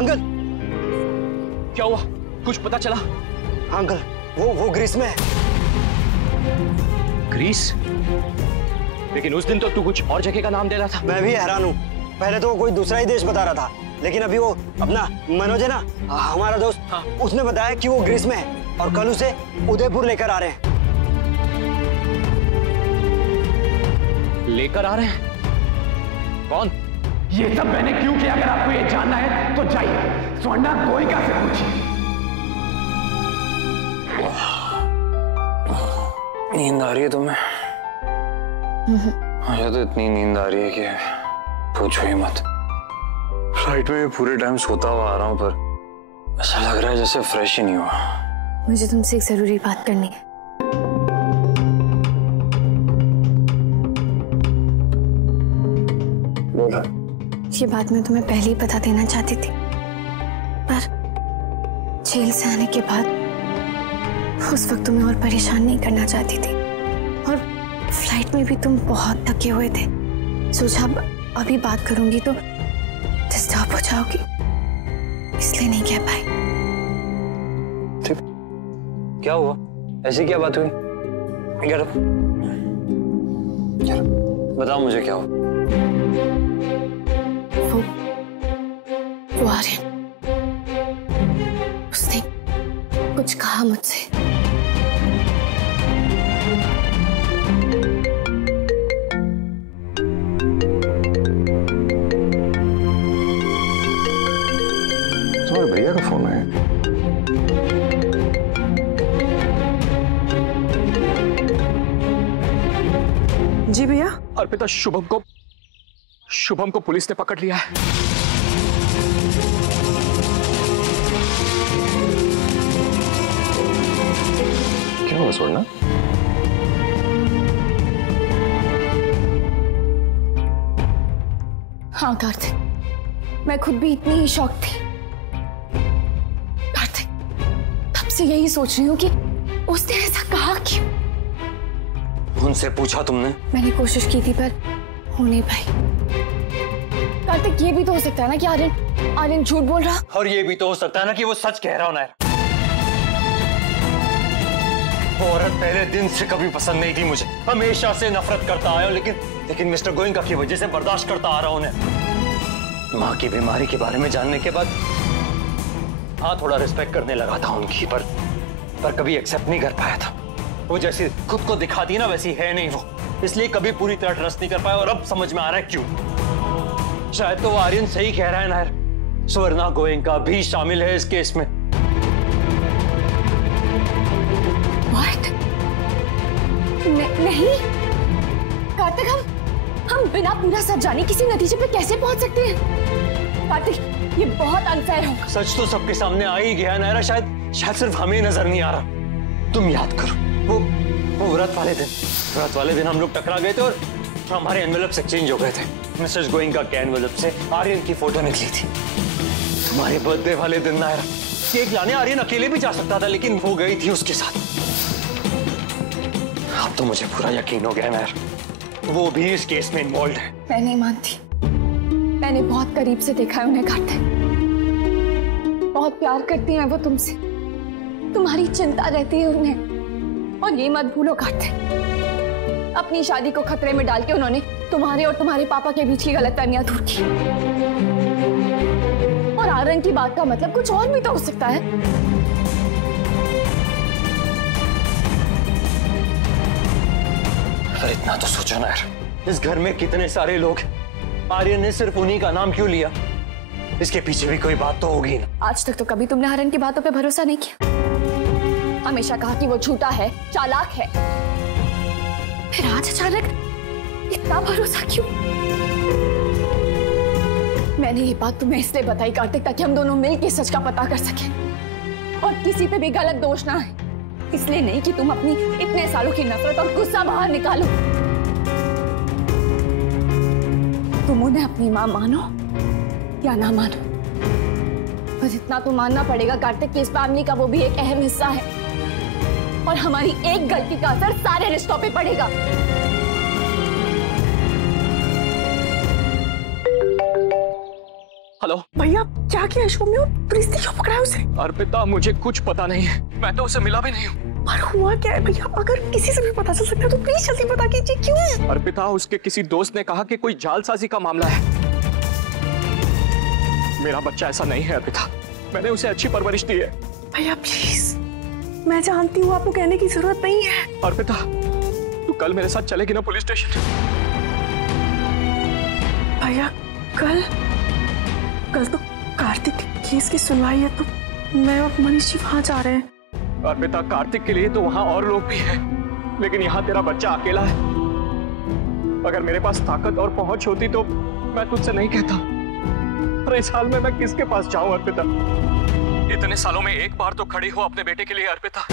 Uncle क्या हुआ, कुछ पता चला? अंकल वो ग्रीस में है। ग्रीस? लेकिन उस दिन तो तू कुछ और जगह का नाम दे रहा था। मैं भी हैरान हूँ, पहले तो वो कोई दूसरा ही देश बता रहा था, लेकिन अभी वो अपना मनोज है ना, हमारा दोस्त, हाँ। उसने बताया कि वो ग्रीस में है और कल उसे उदयपुर लेकर आ रहे हैं। लेकर आ रहे हैं? कौन? ये सब मैंने क्यों किया? अगर आपको ये जानना है तो जाइए स्वर्णा गोयनका से पूछिए। नींद आ रही है तुम्हें? मुझे तो इतनी नींद आ रही है कि पूछो ही मत। फ्लाइट में पूरे टाइम सोता हुआ आ रहा हूँ, पर ऐसा लग रहा है जैसे फ्रेश ही नहीं हुआ। मुझे तुमसे एक जरूरी बात करनी है। बोला। ये बात मैं तुम्हें पहले ही बता देना चाहती थी, पर जेल से आने के बाद उस वक्त तुम्हें और परेशान नहीं करना चाहती थी, और फ्लाइट में भी तुम बहुत थके हुए थे। सोचा अभी बात करूंगी तो डिस्टर्ब हो जाओगी, इसलिए नहीं कह पाई। ठीक, क्या हुआ? ऐसी क्या बात हुई? बताओ मुझे क्या हुआ। वो आर्यन, उसने कुछ कहा मुझसे। तुम्हारे भैया का फोन है? जी भैया। अर्पिता, शुभम को पुलिस ने पकड़ लिया है। क्या हुआ स्वर्णा? हाँ कार्तिक, मैं खुद भी इतनी ही शॉक थी। कार्तिक, तब से यही सोच रही हूँ कि उसने ऐसा कहा क्यों। उनसे पूछा तुमने? मैंने कोशिश की थी पर हो नहीं पाई। कार्तिक, ये भी तो हो सकता है ना कि आर्यन झूठ बोल रहा। और ये भी तो हो सकता है ना कि वो सच कह रहा हो। नायर, वो औरत पहले दिन से कभी पसंद नहीं थी मुझे, हमेशा से नफरत करता आया हूं, लेकिन मिस्टर गोयनका की वजह से बर्दाश्त करता आ रहा हूं उन्हें। माँ की बीमारी के बारे में जानने के बाद हाँ थोड़ा रिस्पेक्ट करने लगा था उनकी, पर कभी एक्सेप्ट नहीं कर पाया था। वो जैसी खुद को दिखाती ना वैसी है नहीं वो, इसलिए कभी पूरी तरह ट्रस्ट नहीं कर पाया, और अब समझ में आ रहा है क्यों। शायद तो वो आर्यन सही कह रहा है नायर, स्वर्णा गोयनका भी शामिल है इस केस में। नहीं कार्तिक, हम बिना पूरा सच जाने किसी नतीजे पे कैसे पहुंच सकते हैं? कार्तिक, ये बहुत अनफेयर होगा। सच तो सबके सामने आ ही गया नायरा, शायद सिर्फ हमें नजर नहीं आ रहा। तुम याद करो वो व्रत वाले दिन हम लोग टकरा गए थे और हमारे एनवेलप्स एक्सचेंज हो गए थे। मिसेस गोयनका के एनवेलप से आर्यन की फोटो निकली थी। तुम्हारे बर्थडे वाले दिन नायरा, केक लाने आर्यन अकेले भी जा सकता था, लेकिन वो गई थी उसके साथ। अब तो मुझे पूरा यकीन हो गया नायर, वो भी इस केस में इन्वॉल्व है। मैं नहीं मानती, मैंने बहुत करीब से देखा है उन्हें कार्तिक। बहुत प्यार करती हैं वो तुमसे, तुम्हारी चिंता रहती है उन्हें। और ये मत भूलो कार्तिक, अपनी शादी को खतरे में डाल के उन्होंने तुम्हारे और तुम्हारे पापा के बीच की गलतफहमियां दूर की। और आर्यन की बात का मतलब कुछ और भी तो हो सकता है। इतना तो सोचो ना यार, इस घर में कितने सारे लोग, आर्यन ने सिर्फ उन्हीं का नाम क्यों लिया? इसके पीछे भी कोई बात तो होगी ना। आज तक तो कभी तुमने आर्यन की बातों पे भरोसा नहीं किया, हमेशा कहा कि वो झूठा है, चालाक है। फिर आज अचानक इतना भरोसा क्यों? मैंने ये बात तुम्हें इसलिए बताई कार्तिक, ताकि हम दोनों मिलकर सच का पता कर सकें और किसी पे भी गलत दोष ना है। इसलिए नहीं कि तुम अपनी इतने सालों की नफरत और गुस्सा बाहर निकालो। तुम उन्हें अपनी मां मानो या ना मानो, बस इतना तो मानना पड़ेगा कार्तिक कि इस फैमिली का वो भी एक अहम हिस्सा है, और हमारी एक गलती का असर सारे रिश्तों पे पड़ेगा। हेलो भैया क्या किया सौम्य? पुलिस ने क्यों पकड़ा उसे? अर्पिता, मुझे कुछ पता नहीं है, मैं तो उसे मिला भी नहीं हूँ। पर हुआ क्या है भैया? अगर किसी से भी पता चल सकता है तो प्लीज जल्दी पता कीजिए। क्यों? अर्पिता, उसके किसी दोस्त ने कहा कि कोई जालसाजी का मामला है। मेरा बच्चा ऐसा नहीं है अर्पिता, मैंने उसे अच्छी परवरिश दी है। भैया प्लीज, मैं जानती हूँ आपको कहने की जरूरत नहीं है। अर्पिता, तू कल मेरे साथ चलेगी ना पुलिस स्टेशन? भैया कल तो कार्तिक केस की सुनवाई है, तो मैं और मनीष जी वहां जा रहे हैं। अर्पिता, कार्तिक के लिए तो वहां और लोग भी हैं, लेकिन यहाँ तेरा बच्चा अकेला है। अगर मेरे पास ताकत और पहुंच होती तो मैं तुझसे नहीं कहता। पर इस हाल में मैं किसके पास जाऊं अर्पिता? इतने सालों में एक बार तो खड़ी हो अपने बेटे के लिए अर्पिता।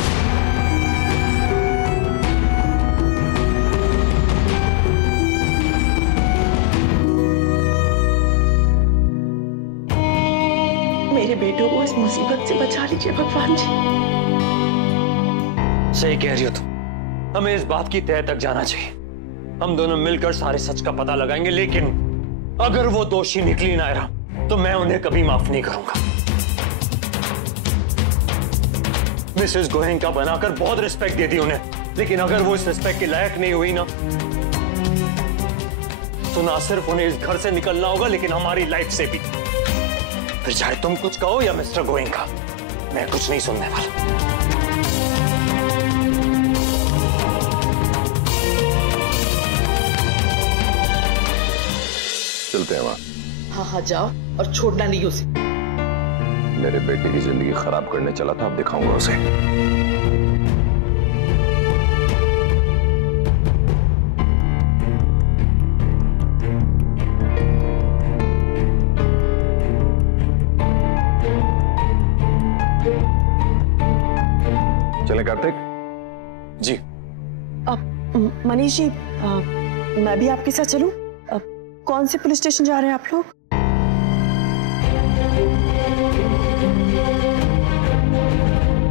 मेरे बेटों को इस मुसीबत से बचा लीजिए भगवान जी। सही कह रही हो तुम, हमें इस बात की तह तक जाना चाहिए। हम दोनों मिलकर सारे सच का पता लगाएंगे, लेकिन अगर वो दोषी निकली नायरा तो मैं उन्हें कभी माफ नहीं करूंगा। मिसेस गोयनका बनाकर बहुत रिस्पेक्ट देती उन्हें, लेकिन अगर वो इस रिस्पेक्ट के लायक नहीं हुई ना, तो ना सिर्फ उन्हें इस घर से निकलना होगा, लेकिन हमारी लाइफ से भी। फिर चाहे तुम कुछ कहो या मिस्टर गोयनका, मैं कुछ नहीं सुनने वाला। चलते हैं वहां। हाँ जाओ, और छोड़ना नहीं उसे। मेरे बेटे की जिंदगी खराब करने चला था, अब दिखाऊंगा उसे। चले कार्तिक जी। अब मनीष जी, मैं भी आपके साथ चलूं? कौन से पुलिस स्टेशन जा रहे हैं आप लोग?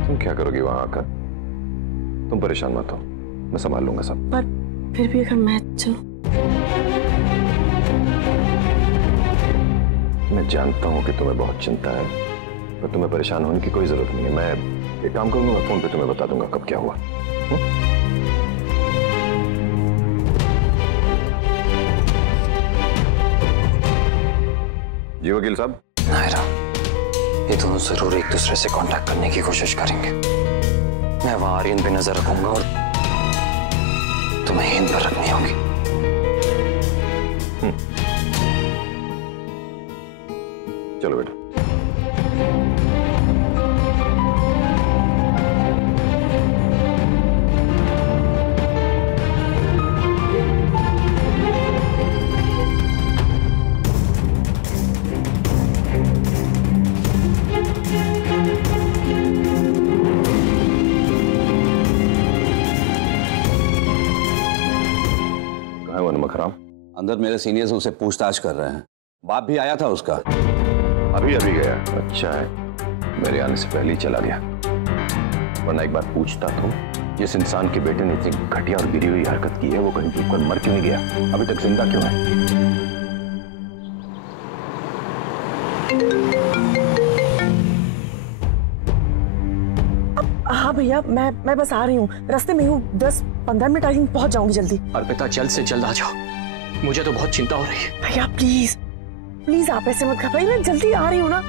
तुम क्या करोगी वहां आकर? तुम परेशान मत हो, मैं संभाल लूंगा सब। पर फिर भी अगर मैं चलूं? मैं जानता हूं कि तुम्हें बहुत चिंता है, पर तुम्हें परेशान होने की कोई जरूरत नहीं है। मैं एक काम करूंगा, फोन पे तुम्हें बता दूंगा कब क्या हुआ। जी वकील साहब। नायरा, ये दोनों जरूर एक दूसरे से कांटेक्ट करने की कोशिश करेंगे। मैं वहां आर्यन पे नजर रखूंगा और तुम्हें इन पर रखनी होगी। चलो बेटा। अंदर मेरे सीनियर्स उसे पूछताछ कर रहे हैं। बाप भी आया था उसका। अभी गया। अच्छा है, मेरे आने से पहले ही चला गया। वरना एक बात पूछता तो, जिस इंसान के बेटे ने इतनी घटिया और गिरी हुई हरकत की है, वो कहीं भूख कर मर क्यों नहीं गया? अभी तक जिंदा क्यों है? हाँ भैया, मैं बस आ रही हूँ, रास्ते में हूँ। 10-15 मिनट आई पहुंच जाऊंगी जल्दी। अर्पिता, जल्द से जल्द आ जाओ, मुझे तो बहुत चिंता हो रही है। भैया प्लीज आप ऐसे मत घबराइए, मैं जल्दी आ रही हूँ ना।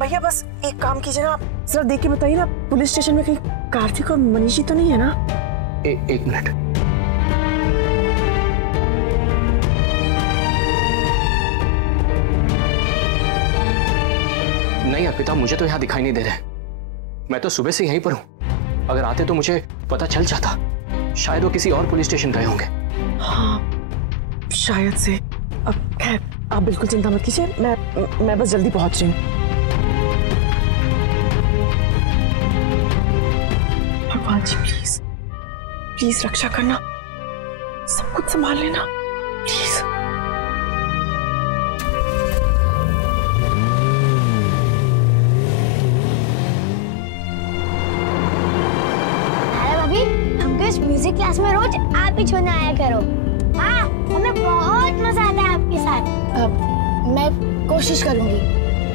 भैया बस एक काम कीजिए ना, आप जरा देख के बताइए ना, पुलिस स्टेशन में कहीं कार्तिक और मनीष जी तो नहीं है ना? एक मिनट। नहीं अर्पिता, मुझे तो यहाँ दिखाई नहीं दे रहे। मैं तो सुबह से यहीं पर हूँ। अगर आते तो मुझे पता चल जाता। शायद वो किसी और पुलिस स्टेशन गए होंगे। हाँ शायद से। अब खैर आप बिल्कुल चिंता मत कीजिए, मैं बस जल्दी पहुंच रही हूँ। भगवान जी प्लीज रक्षा करना, सब कुछ संभाल लेना प्लीज। इस म्यूजिक क्लास में रोज आप ही छूने आया करो। हाँ, हमें बहुत मजा आता है आपके साथ। मैं कोशिश करूंगी,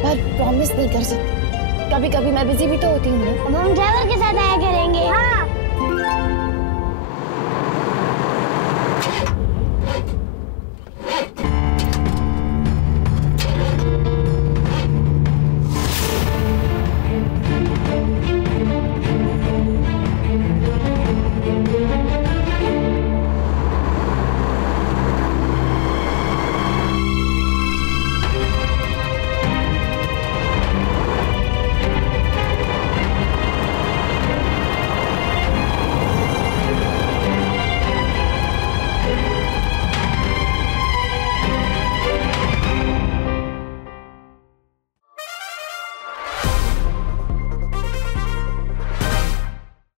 पर प्रॉमिस नहीं कर सकती। कभी कभी मैं बिजी भी तो होती हूँ ना। अब हम ड्राइवर के साथ आया करेंगे। हाँ